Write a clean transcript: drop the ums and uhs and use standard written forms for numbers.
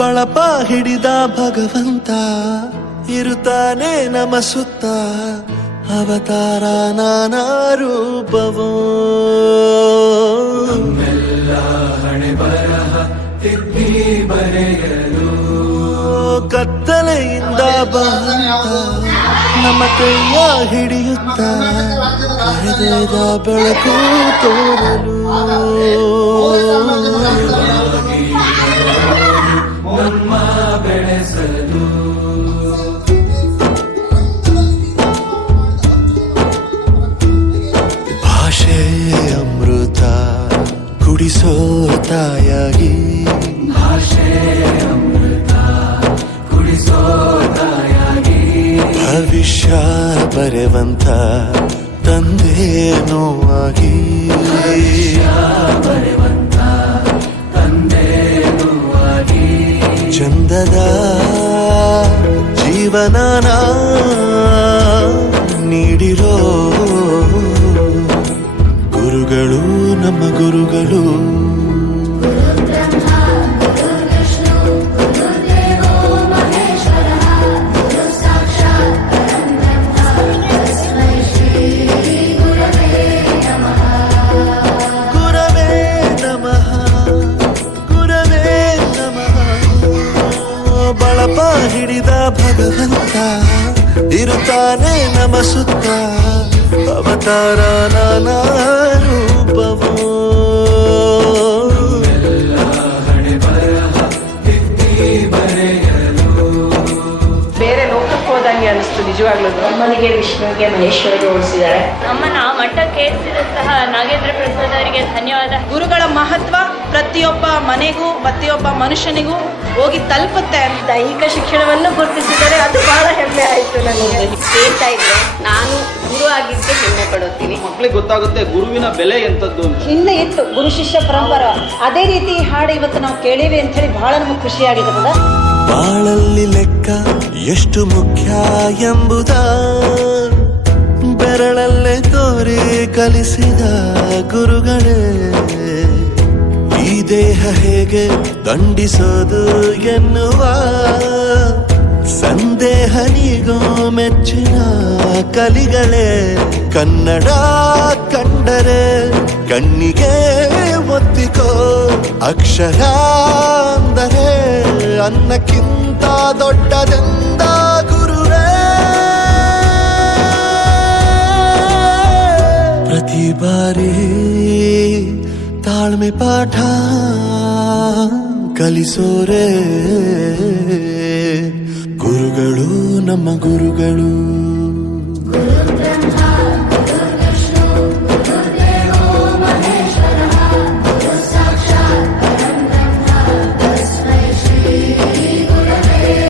ಬಳಪ ಹಿಡಿದ ಭಗವಂತ ಇರುತ್ತಾನೆ ನಮ ಸುತ್ತ ಅವತಾರ ನಾನಾ ರೂಪವೋ ಹಣೆ ಬರಹ ತಿದ್ದಿ ಬರೆಯಲು ಕತ್ತಲೆಯಿಂದ ಬಂದ ನಮ್ಮ ಕೈಯ ಹಿಡಿಯುತ್ತ ಕರೆದ ಬೆಳಕು ತೋರಲು ನಮ್ಮ ಬೆಳೆಸಲು ಭಾಷೆ ಅಮೃತ ಕುಡಿಸೋ ತಾಯಾಗಿ ಭಾಷೆ ಅಮೃತ ಕುಡಿಸೋ ತಾಯಾಗಿ ಭವಿಷ್ಯ ಬರೆವಂತ ತಂದೇನೋ ಆಗಿ ಬರೆವಂತ ತಂದೇನೂ ಆಗಿ ಚಂದದ ಜೀವನನ ನೀಡಿರೋ ಗುರುಗಳು ನಮ್ಮ ಗುರುಗಳು ಬಳಪ ಹಿಡಿದ ಭಗವಂತ ಇರುತ್ತಾನೆ ನಮ ಸುತ್ತ ಅವತಾರ ನಾನಾ ರೂಪವೋ ಹಣೆ ಬರಹ ತಿದ್ದಿ ಬರೆಯಲು ಬೇರೆ ಲೋಕಕ್ಕೆ ಹೋದಂಗೆ ಅನಿಸ್ತು ನಿಜವಾಗ್ಲೂ. ಅಮ್ಮನಿಗೆ ವಿಷ್ಣುವಿಗೆ ಮಹೇಶ್ವರಿಗೆ ಹೋಲಿಸಿದ್ದಾರೆ. ಅಮ್ಮನ ಮಠಕ್ಕೆ ಏರಿಸಿದಂತಹ ನಾಗೇಂದ್ರ ಪ್ರಸಾದ್ ಅವರಿಗೆ ಧನ್ಯವಾದ. ಗುರುಗಳ ಮಹತ್ವ ಪ್ರತಿಯೊಬ್ಬ ಮನೆಗೂ ಪ್ರತಿಯೊಬ್ಬ ಮನುಷ್ಯನಿಗೂ ಹೋಗಿ ತಲುಪುತ್ತೆ. ದೈಹಿಕ ಶಿಕ್ಷಣವನ್ನು ಗುರುತಿಸಿದರೆ ಅದು ಬಹಳ ಹೆಮ್ಮೆ ಆಯಿತು ನನಗೆ. ಹೇಳ್ತಾ ಇದ್ದೆ, ನಾನು ಗುರು ಆಗಿದ್ದೆ ಹೆಮ್ಮೆ ಪಡುತ್ತೀನಿ. ಮಕ್ಕಳಿಗೆ ಗೊತ್ತಾಗುತ್ತೆ ಗುರುವಿನ ಬೆಲೆ ಎಂತದ್ದು. ಹಿಂದೆ ಇತ್ತು ಗುರು ಶಿಷ್ಯ ಪರಂಪರೆ, ಅದೇ ರೀತಿ ಈ ಹಾಡು ಇವತ್ತು ನಾವು ಕೇಳೀವಿ ಅಂತ ಹೇಳಿ ಬಹಳ ನಮಗೆ ಖುಷಿಯಾಗಿದೆ. ಬಾಳಲ್ಲಿ ಲೆಕ್ಕ ಎಷ್ಟು ಮುಖ್ಯ ಎಂಬುದ ಬೆರಳಲ್ಲೇ ತೋರಿ ಕಲಿಸಿದ ಗುರುಗಳೇ. ಈ ದೇಹ ಹೇಗೆ ದಂಡಿಸೋದು ಎನ್ನುವ ಸಂದೇಹ ನೀಗೋ ಮೆಚ್ಚಿನ ಕಲಿಗಳೇ. ಕನ್ನಡ ಕಂಡರೆ ಕಣ್ಣಿಗೆ ಒತ್ತಿಕೋ, ಅಕ್ಷರ ಅಂದರೆ ಅನ್ನಕ್ಕಿಂತ ದೊಡ್ಡದೆಂದ ಗುರುವೇ. ಪ್ರತಿ ಬಾರಿ ತಾಳ್ಮೆ ಪಾಠ ಕಲಿಸೋರೆ ಗುರುಗಳು ನಮ್ಮ ಗುರುಗಳು.